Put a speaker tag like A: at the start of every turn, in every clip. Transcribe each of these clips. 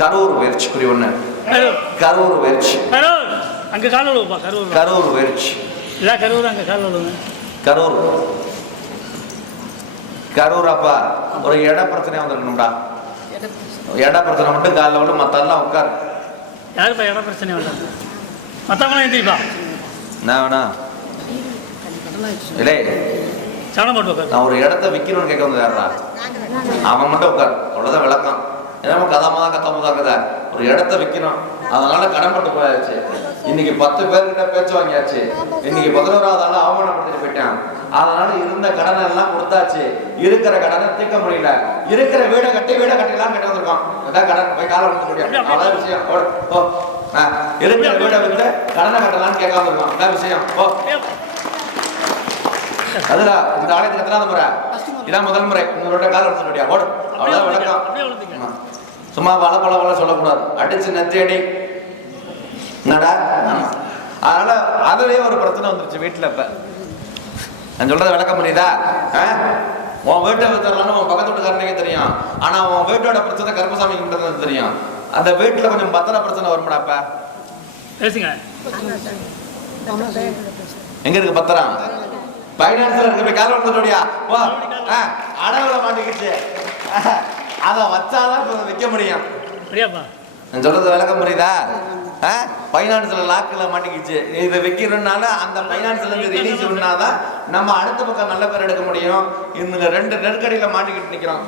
A: கரூர் முயற்சி குறி ஒன்று
B: கரூர்.
A: முயற்சி
B: கரூர். அங்கே கால் விழுவுப்பா கரூர்
A: கரூர் முயற்சி
B: இல்லை கரூர் அங்கே கால்
A: கரூர். கரூர் அப்பா ஒரு இட பிரச்சனை வந்திருக்கணும்டா. இட பிரச்சனை மட்டும் காலைல விட்டு மத்தெல்லாம் உட்கார்.
B: யாருப்பா இடம் பிரச்சனை வேண்டாம் மற்றவங்களாம் எந்திரிப்பா
A: என்ன வேணா. இல்லை
B: சவனம் போட்டு உட்காரு.
A: நான் ஒரு இடத்த விற்கணும்னு கேட்க வந்து அவன் மட்டும் உட்கார். அவ்வளோதான் விளக்கம். ஏன்னா கதமா கத்தமா கதை ஒரு இடத்த விற்கணும் அதனால கடன்பட்டு போயாச்சு. இன்னைக்கு பத்து பேர்கிட்ட பேச்சு வாங்கியாச்சு. இன்னைக்கு பதினோராவது ஆள் அவமானப்படுத்திட்டு போயிட்டான். அதனால இருந்த கடனை எல்லாம் கொடுத்தாச்சு. இருக்கிற கடனை தீர்க்க முடியல. இருக்கிற வீடை கட்டி வீடை கட்டிலாம் கட்டி வந்திருக்கோம். அதான் கடன் போய் காலம் கொடுக்க முடியும். அதான் விஷயம். ஆ, இருக்கிற வீடை வித்து கடனை கட்டலாம்னு கேட்காம இருக்கோம் அதான் விஷயம். போ. அதுடா இந்த ஆலயத்துக்கு எத்தனாவது முறை? இதான் முதல் முறை. உங்களோட கால எடுத்து முடியா ஓடு அவ்வளவுதான். ஆமா. சும்மா வள பல வள சொல்லக்கூடாது. அடிச்சு நெத்தேடி என்னடா. அதனால அதுலயே ஒரு பிரச்சனை வந்துருச்சு வீட்டுல இப்ப. நான் சொல்றத விளக்க முடியுதா? உன் வீட்டை வித்தரலான்னு உன் பக்கத்து வீட்டுக்காரனுக்கே தெரியும். ஆனா உன் வீட்டோட பிரச்சனை கருப்பசாமிக்கு மட்டும் தான் தெரியும். அந்த வீட்டுல கொஞ்சம் பத்திர பிரச்சனை வருமாடாப்ப
B: பேசுங்க.
A: எங்க இருக்கு பத்திரம்? பைனான்ஸ்ல இருக்கு. போய் கால் வந்துடுறியா வா அடவுல மாட்டிக்கிச்சு. அத வச்சாதான் விற்க முடியும்.
B: அப்படியாப்பா?
A: நான் சொல்றது விளக்கம் புரியுதா? பைனான்ஸ்ல லாக்கில் மாட்டிக்கிச்சு. இதை விற்கிறதுனால அந்த பைனான்ஸ்ல இருந்து ரிலீஸ் பண்ணாதான் நம்ம அடுத்த பக்கம் நல்ல பேர் எடுக்க முடியும். இந்த ரெண்டு நெருக்கடியில மாட்டிக்கிட்டு நிக்கிறோம்.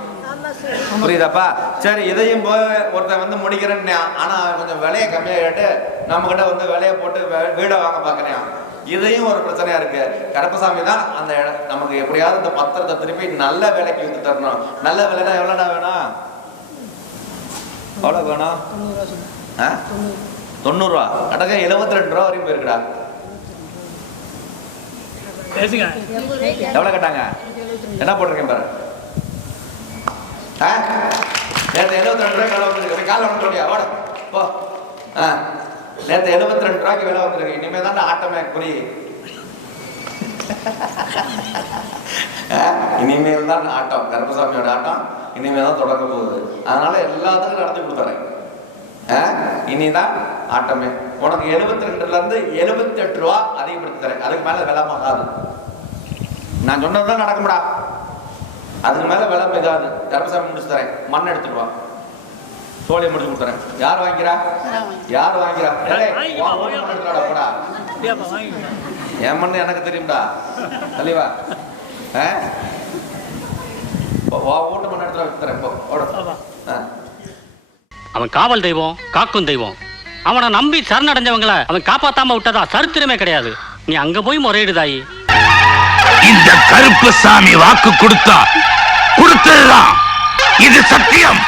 A: புரியுதாப்பா? சரி இதையும் போய் ஒருத்தன் வந்து முடிக்கிறேன்னு ஆனா அவன் கொஞ்சம் விலையை கம்மியா கேட்டு நம்ம கிட்ட வந்து விலையை போட்டு வீடை வாங்க பாக்குறேன் இதையும் ஒரு பிரச்சனையா இருக்கு. கருப்பசாமி தான் அந்த நமக்கு எப்படியாவது இந்த பத்திரத்தை திருப்பி நல்ல விலைக்கு வித்து தரணும். நல்ல விலைனா எவ்வளோடா வேணும்? எவ்வளோ வேணும்? தொண்ணூறுரூவா அடக்க எழுபத்தி ரெண்டு ரூபா வரையும் போயிருக்குடா. எவ்வளோ கேட்டாங்க? என்ன போட்டிருக்கேன் பாரு. ஆ? நேற்று எழுபத்தி ரெண்டு ரூபாய்க்கு விலை வந்துருக்கு? காலை வந்து சொல்லியா ஓட போ. ஆ. நேற்று எழுபத்தி ரெண்டு ரூபாய்க்கு விலை வந்துருக்கு. இனிமேல் தான் ஆட்டமே குறி ஆ, இனிமேல் தான் ஆட்டம். கருப்பசாமியோட ஆட்டம் இனிமேல் தான் தொடங்க போகுது. அதனால எல்லாத்துக்கும் நடத்தி கொடுத்துறேன். ஆ, இனிதான் ஆட்டமே. உனக்கு எழுபத்தி ரெண்டுல இருந்து எழுபத்தி எட்டு ரூபா அதிகப்படுத்தி தரேன் அதுக்கு மேல விலை ஆகாது நான் சொன்னதுதான் நடக்கும்டா. அதுக்கு மேல விலை மிகாது. கருப்பசாமி முடிச்சு தரேன். மண் எடுத்துட்டு சோழியை முடிச்சு கொடுத்துறேன். யார் வாங்கிக்கிறா? யார் வாடா, போடா. என் மண்ணு எனக்கு தெரியும்டா. தெளிவா மண்
C: அவன் காவல் தெய்வம் காக்கும் தெய்வம். அவனை நம்பி சரணடைஞ்சவங்கள அவன் காப்பாத்தாம விட்டதா சரித்திரமே கிடையாது. நீ அங்க போய் முறையிடுதாயி
D: இந்த கருப்பு சாமி வாக்கு கொடுத்தா கொடுத்ததுதான் இது சத்தியம்.